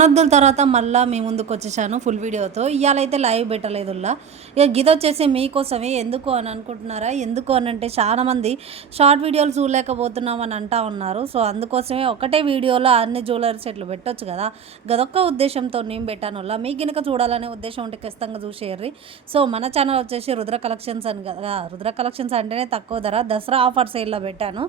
నానొద్దుల తర్వాత మళ్ళీ మీ ముందుకు వచ్చేసాను ఫుల్ వీడియోతో ఇవాళైతే లైవ్ పెట్టలేదు ఇక గిది వచ్చేసి మీకోసమే ఎందుకు అని అనుకుంటున్నారా? ఎందుకు అని అంటే చాలామంది షార్ట్ వీడియోలు చూడలేకపోతున్నాం అని అంటా ఉన్నారు. సో అందుకోసమే ఒకటే వీడియోలో అన్ని జ్యువెలరీ సెట్లు పెట్టొచ్చు కదా. గదొక్క ఉద్దేశంతో నేను పెట్టాను వల్ల మీకు గినక చూడాలనే ఉద్దేశం ఉంటే ఖచ్చితంగా చూసేయర్రి సో మన ఛానల్ వచ్చేసి రుద్ర కలెక్షన్స్ అని కదా. రుద్ర కలెక్షన్స్ అంటేనే తక్కువ ధర. దసరా ఆఫర్ సేల్లో పెట్టాను.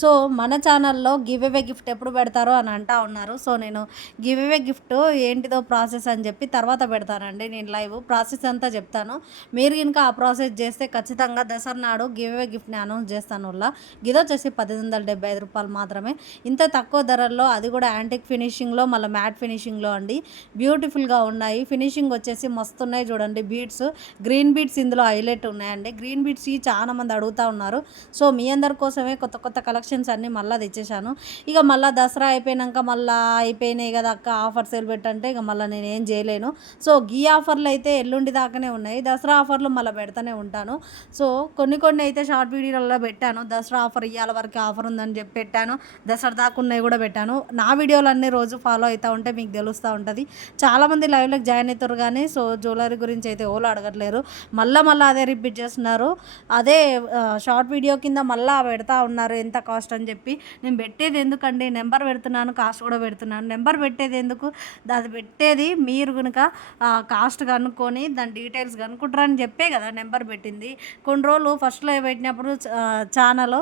సో మన ఛానల్లో గివ్ అవే గిఫ్ట్ ఎప్పుడు పెడతారో అని అంటా ఉన్నారు. సో నేను గివ్ అవే గిఫ్ట్ గిఫ్ట్ ఏంటిదో ప్రాసెస్ అని చెప్పి తర్వాత పెడతానండి నేను లైవ్ ప్రాసెస్ అంతా చెప్తాను. మీరు కనుక ఆ ప్రాసెస్ చేస్తే ఖచ్చితంగా దసరా నాడు గివ్ అవే గిఫ్ట్ని అనౌన్స్ చేస్తాను వల్ల గిదో వచ్చేసి పద్దెనిమిది వందల డెబ్బై ఐదు రూపాయలు మాత్రమే. ఇంత తక్కువ ధరల్లో అది కూడా యాంటిక్ ఫినిషింగ్లో మళ్ళీ మ్యాట్ ఫినిషింగ్లో అండి. బ్యూటిఫుల్గా ఉన్నాయి. ఫినిషింగ్ వచ్చేసి మస్తు ఉన్నాయి చూడండి బీడ్స్ గ్రీన్ బీడ్స్ ఇందులో హైలైట్ ఉన్నాయండి. గ్రీన్ బీడ్స్ చాలా మంది అడుగుతా ఉన్నారు. సో మీ అందరి కోసమే కొత్త కొత్త కలెక్షన్స్ అన్నీ మళ్ళీ తెచ్చేసాను ఇక మళ్ళీ దసరా అయిపోయినాక మళ్ళీ అయిపోయినాయి కదా అక్క ఆఫర్ సేల్ పెట్టంటే ఇక మళ్ళీ నేను ఏం చేయలేను. సో గీ ఆఫర్లు అయితే ఎల్లుండి దాకానే ఉన్నాయి. దసరా ఆఫర్లు మళ్ళీ పెడతానే ఉంటాను. సో కొన్ని కొన్ని అయితే షార్ట్ వీడియోలలో పెట్టాను. దసరా ఆఫర్ ఇవాళ వరకు ఆఫర్ ఉందని చెప్పి పెట్టాను. దసరా దాకా ఉన్నాయి కూడా పెట్టాను. నా వీడియోలు అన్ని రోజు ఫాలో అవుతూ ఉంటే మీకు తెలుస్తూ ఉంటుంది. చాలామంది లైవ్లోకి జాయిన్ అవుతారు కానీ సో జ్యువెలరీ గురించి అయితే ఎవరు అడగట్లేరు. మళ్ళీ మళ్ళీ అదే రిపీట్ చేస్తున్నారు. అదే షార్ట్ వీడియో కింద మళ్ళీ పెడతా ఉన్నారు ఎంత కాస్ట్ అని చెప్పి. నేను పెట్టేది ఎందుకండి? నెంబర్ పెడుతున్నాను కాస్ట్ కూడా పెడుతున్నాను. నెంబర్ పెట్టేది ఎందుకు? అది పెట్టేది మీరు కనుక కాస్ట్ కనుక్కొని దాని డీటెయిల్స్ కనుక్కుంటారని చెప్పే కదా నెంబర్ పెట్టింది. కొన్ని రోజులు ఫస్ట్లో పెట్టినప్పుడు ఛానల్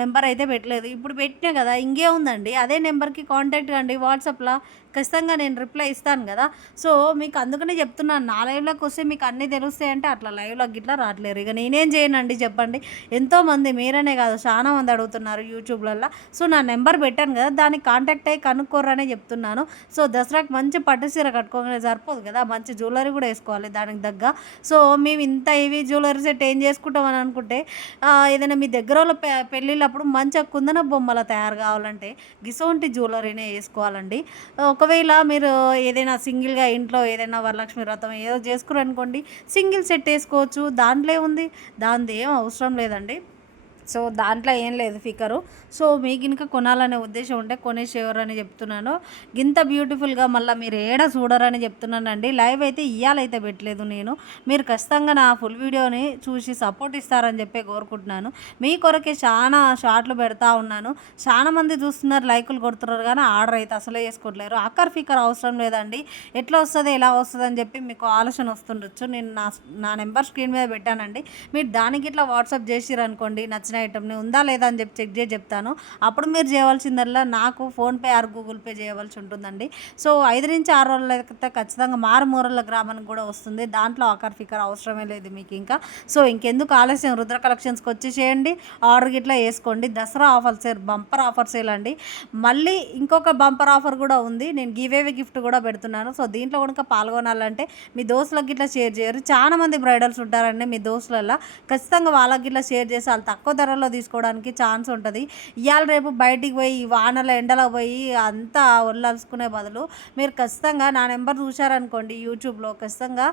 నెంబర్ అయితే పెట్టలేదు. ఇప్పుడు పెట్టినా కదా ఇంకే ఉందండి. అదే నెంబర్కి కాంటాక్ట్ కండి. వాట్సాప్లో ఖచ్చితంగా నేను రిప్లై ఇస్తాను కదా. సో మీకు అందుకనే చెప్తున్నాను నా లైవ్లోకి వస్తే మీకు అన్నీ తెలుస్తాయంటే అట్లా లైవ్లోకి గిట్లా రావట్లేరు ఇక నేనేం చేయనండి చెప్పండి. ఎంతోమంది మీరనే కాదు చాలా మంది అడుగుతున్నారు యూట్యూబ్లలో సో నా నెంబర్ పెట్టాను కదా దానికి కాంటాక్ట్ అయ్యి కనుక్కోరనే చెప్తున్నాను. సో దసరాకి మంచి పట్టు చీర కట్టుకోగానే సరిపోదు కదా మంచి జ్యువెలరీ కూడా వేసుకోవాలి దానికి తగ్గ. సో మేము ఇంత ఇవి జ్యువెలరీ సెట్ ఏం చేసుకుంటాం అని అనుకుంటే ఏదైనా మీ దగ్గర వాళ్ళ పె పెళ్ళిళ్ళప్పుడు మంచిగా కుందన బొమ్మల తయారు కావాలంటే గిసోంటి జ్యువెలరీనే వేసుకోవాలండి. ఒక ఒకవేళ మీరు ఏదైనా సింగిల్గా ఇంట్లో ఏదైనా వరలక్ష్మి వ్రతం ఏదో చేసుకురనుకోండి సింగిల్ సెట్ వేసుకోవచ్చు. దాంట్లో ఉంది దానిది ఏం అవసరం లేదండి. సో దాంట్లో ఏం లేదు ఫికరు. సో మీకు ఇంకా కొనాలనే ఉద్దేశం ఉంటే కొనేసేవారు అని చెప్తున్నాను. ఇంత బ్యూటిఫుల్గా మళ్ళీ మీరు ఏడ చూడరని చెప్తున్నానండి. లైవ్ అయితే ఇయ్యాలైతే పెట్టలేదు నేను. మీరు ఖచ్చితంగా నా ఫుల్ వీడియోని చూసి సపోర్ట్ ఇస్తారని చెప్పి కోరుకుంటున్నాను. మీ కొరకే చాలా షార్ట్లు పెడతా ఉన్నాను. చాలా మంది చూస్తున్నారు లైకులు కొడుతున్నారు కానీ ఆర్డర్ అయితే అసలే చేసుకోవట్లేరు అక్కర్ ఫికర్ అవసరం లేదండి. ఎట్లా వస్తుంది ఎలా వస్తుంది అని చెప్పి మీకు ఆలోచన వస్తుండొచ్చు. నేను నా నా నెంబర్ స్క్రీన్ మీద పెట్టానండి. మీరు దానికి ఇట్లా వాట్సాప్ చేసిరనుకోండి అనుకోండి నచ్చిన ఐటమ్ని ఉందా లేదా అని చెప్పి చెక్ చేసి చెప్తాను. అప్పుడు మీరు చేయవలసిందల్లా నాకు ఫోన్పే ఆర్ గూగుల్ పే చేయవలసి ఉంటుందండి. సో ఐదు నుంచి ఆరు రోజులు అయితే ఖచ్చితంగా మారుమూరల గ్రామానికి కూడా వస్తుంది. దాంట్లో ఆకర్ ఫికర్ అవసరమే లేదు మీకు ఇంకా. సో ఇంకెందుకు ఆలస్యం? రుద్ర కలెక్షన్స్కి వచ్చి చేయండి. ఆర్డర్ గిట్లా వేసుకోండి. Dasara offer sale bumper offer sale అండి. మళ్ళీ ఇంకొక బంపర్ ఆఫర్ కూడా ఉంది. నేను గివేవే గిఫ్ట్ కూడా పెడుతున్నాను. సో దీంట్లో కనుక పాల్గొనాలంటే మీ దోస్తులకు గిట్లా షేర్ చేయరు. చాలా మంది బ్రైడల్స్ ఉంటారండి మీ దోస్తులలో ఖచ్చితంగా వాళ్ళకి గిట్లా షేర్ చేసి వాళ్ళు తక్కువ ధరలో తీసుకోవడానికి ఛాన్స్ ఉంటుంది. ఇవాళ రేపు బయటికి పోయి వానల ఎండలో పోయి అంతా ఒళ్ళలుసుకునే బదులు మీరు ఖచ్చితంగా నా నెంబర్ చూశారనుకోండి యూట్యూబ్లో ఖచ్చితంగా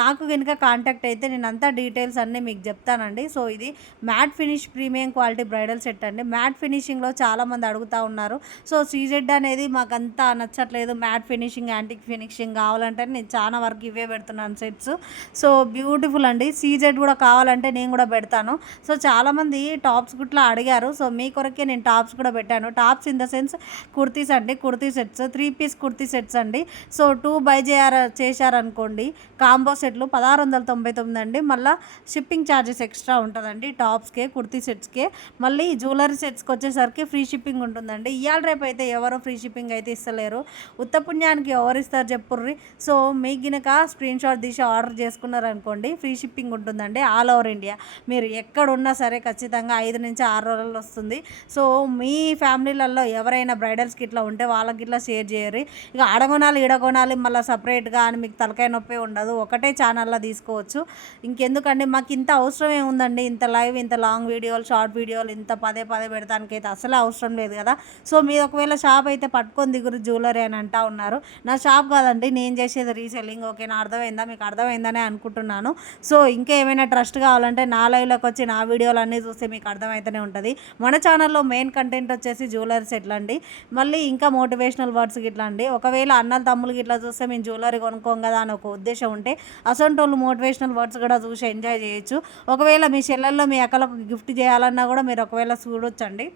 నాకు కనుక కాంటాక్ట్ అయితే నేను అంతా డీటెయిల్స్ అన్నీ మీకు చెప్తానండి. సో ఇది matte finish premium quality bridal set అండి. మ్యాట్ ఫినిషింగ్లో చాలామంది అడుగుతూ ఉన్నారు. సో సీజెడ్ అనేది మాకు అంతా నచ్చట్లేదు. మ్యాట్ ఫినిషింగ్ యాంటిక్ ఫినిషింగ్ కావాలంటే నేను చాలా వరకు ఇవే పెడుతున్నాను సెట్స్. సో బ్యూటిఫుల్ అండి. సీజెడ్ కూడా కావాలంటే నేను కూడా పెడతాను. సో చాలామంది టాప్స్ గుట్లా అడిగారు. సో మీ కొరకే నేను టాప్స్ కూడా పెట్టాను. Tops in the sense kurtis అండి. Kurti sets. Three piece kurti sets అండి. సో టూ బై చేయార చేశారనుకోండి కాంబో సెట్లు పదహారు వందల తొంభై తొమ్మిది అండి. మళ్ళీ షిప్పింగ్ ఛార్జెస్ ఎక్స్ట్రా ఉంటుందండి టాప్స్కే కుర్తీ సెట్స్కే. మళ్ళీ జ్యువెలరీ సెట్స్కి వచ్చేసరికి ఫ్రీ షిప్పింగ్ ఉంటుందండి. ఇవాళ రేపు అయితే ఎవరు ఫ్రీ షిప్పింగ్ అయితే ఇస్తలేరు. ఉత్తపుణ్యానికి ఎవరు ఇస్తారు చెప్పుర్రి. సో మీ గినక స్క్రీన్ షాట్ తీసి ఆర్డర్ చేసుకున్నారనుకోండి ఫ్రీ షిప్పింగ్ ఉంటుందండి ఆల్ ఓవర్ ఇండియా. మీరు ఎక్కడున్నా సరే ఖచ్చితంగా ఐదు నుంచి ఆరు రోజుల్లో వస్తుంది. సో మీ ఫ్యామిలీలలో ఎవరైనా బ్రైడల్స్కి ఇట్లా ఉంటే వాళ్ళకి ఇట్లా షేర్ చేయరు ఇక అడగొనాలి ఇడగొనాలి మళ్ళీ సపరేట్గా అని మీకు తలకాయ నొప్పి ఉండదు. ఒకటే ఛానల్లో తీసుకోవచ్చు. ఇంకెందుకండి? మాకు ఇంత అవసరం ఏముందండి? ఇంత లైవ్ ఇంత లాంగ్ వీడియోలు షార్ట్ వీడియోలు ఇంత పదే పదే పెడతానికి అయితే అసలే అవసరం లేదు కదా. సో మీరు ఒకవేళ షాప్ అయితే పట్టుకొని దిగురు జ్యువెలరీ అని అంటా ఉన్నారు. నా షాప్ కాదండి నేను చేసేది రీసెల్లింగ్. ఓకే నా అర్థమైందా? మీకు అర్థమైందనే అనుకుంటున్నాను. సో ఇంకా ఏమైనా ట్రస్ట్ కావాలంటే నా లైవ్లోకి వచ్చి నా వీడియోలు అన్నీ చూస్తే మీకు మీకు అర్థమవుతూనే ఉంటుంది. మన ఛానల్లో మెయిన్ కంటెంట్ వచ్చేసి జ్యువెలర్స్ ఎట్లా అండి. మళ్ళీ ఇంకా మోటివేషనల్ వర్డ్స్ గిట్లా అండి. ఒకవేళ అన్నలు తమ్ములు గిట్లా చూస్తే మేము జ్యువెలరీ కొనుక్కోం కదా అని ఒక ఉద్దేశం ఉంటే అసొంటోళ్ళు మోటివేషనల్ వర్డ్స్ కూడా చూసి ఎంజాయ్ చేయొచ్చు. ఒకవేళ మీ చెల్లెల్లో మీ అక్కలకు గిఫ్ట్ చేయాలన్నా కూడా మీరు ఒకవేళ చూడొచ్చండి.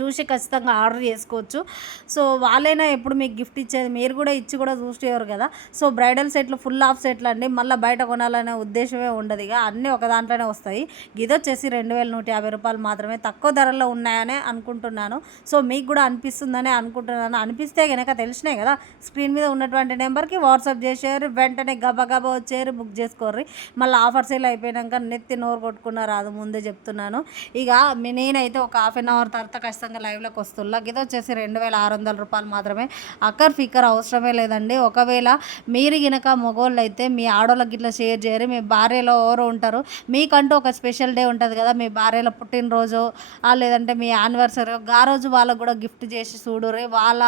చూసి ఖచ్చితంగా ఆర్డర్ చేసుకోవచ్చు. సో వాళ్ళైనా ఎప్పుడు మీకు గిఫ్ట్ ఇచ్చేది మీరు కూడా ఇచ్చి కూడా చూసేవారు కదా. సో బ్రైడల్ సెట్లు ఫుల్ ఆఫ్ సెట్లు అండి. మళ్ళీ బయట కొనాలనే ఉద్దేశమే ఉండదు ఇక. అన్నీ ఒక దాంట్లోనే వస్తాయి. ఇదొచ్చేసి రెండు వేల నూట యాభై రూపాయలు మాత్రమే. తక్కువ ధరలో ఉన్నాయనే అనుకుంటున్నాను. సో మీకు కూడా అనిపిస్తుందని అనుకుంటున్నాను. అనిపిస్తే కనుక తెలిసినాయి కదా స్క్రీన్ మీద ఉన్నటువంటి నెంబర్కి వాట్సాప్ చేసేయారు. వెంటనే గబా వచ్చేరు బుక్ చేసుకోర్రి. మళ్ళీ ఆఫర్ సేల్ అయిపోయాక నెత్తి నోరు కొట్టుకున్న రాదు ముందే చెప్తున్నాను. ఇక నేనైతే ఒక హాఫ్ అన్ అవర్ తర్వాత ఖచ్చితంగా లైవ్లోకి వస్తున్నా ఇది వచ్చేసి రెండు వేల ఆరు వందల రూపాయలు మాత్రమే అక్కర్ ఫిక్కర్ అవసరమే లేదండి. ఒకవేళ మీరు గినక మగోళ్ళు అయితే మీ ఆడోళ్ళకి ఇట్లా షేర్ చేయరు మీ భార్యలో ఎవరు ఉంటారు మీకంటూ ఒక స్పెషల్ డే ఉంటుంది కదా మీ భార్యల పుట్టినరోజు లేదంటే మీ యానివర్సరీ ఆ రోజు వాళ్ళకు కూడా గిఫ్ట్ చేసి చూడురే వాళ్ళ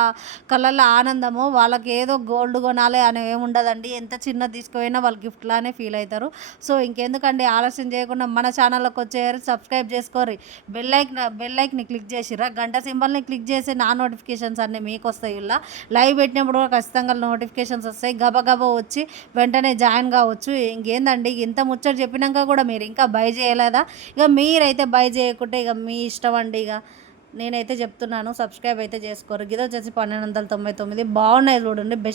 కళ్ళల్లో ఆనందము వాళ్ళకి ఏదో గోల్డ్ కొనాలి అని ఏమి ఉండదండి. ఎంత చిన్న తీసుకుపోయినా వాళ్ళు గిఫ్ట్లానే ఫీల్ అవుతారు. సో ఇంకెందుకండి ఆలస్యం చేయకుండా మన ఛానల్లోకి వచ్చేయారు సబ్స్క్రైబ్ చేసుకోరి బెల్ లైక్ బెల్ లైక్ని క్లిక్ చేసిరా గంట సింబల్ని క్లిక్ చేసి నా నోటిఫికేషన్స్ అన్నీ మీకు వస్తాయి ఇలా. లైవ్ పెట్టినప్పుడు కూడా ఖచ్చితంగా నోటిఫికేషన్స్ వస్తాయి. గబగబా వచ్చి వెంటనే జాయిన్ కావచ్చు. ఇంకేందండి? ఇంత ముచ్చట చెప్పినాక కూడా మీరు ఇంకా బై చేయలేదా? ఇక మీరైతే బై చేయకుంటే ఇక మీ ఇష్టం అండి ఇక. నేనైతే చెప్తున్నాను సబ్స్క్రైబ్ అయితే చేసుకోరు. ఇది వచ్చేసి పన్నెండు వందల తొంభై తొమ్మిది. బాగున్నాయి చూడండి. బెస్ట్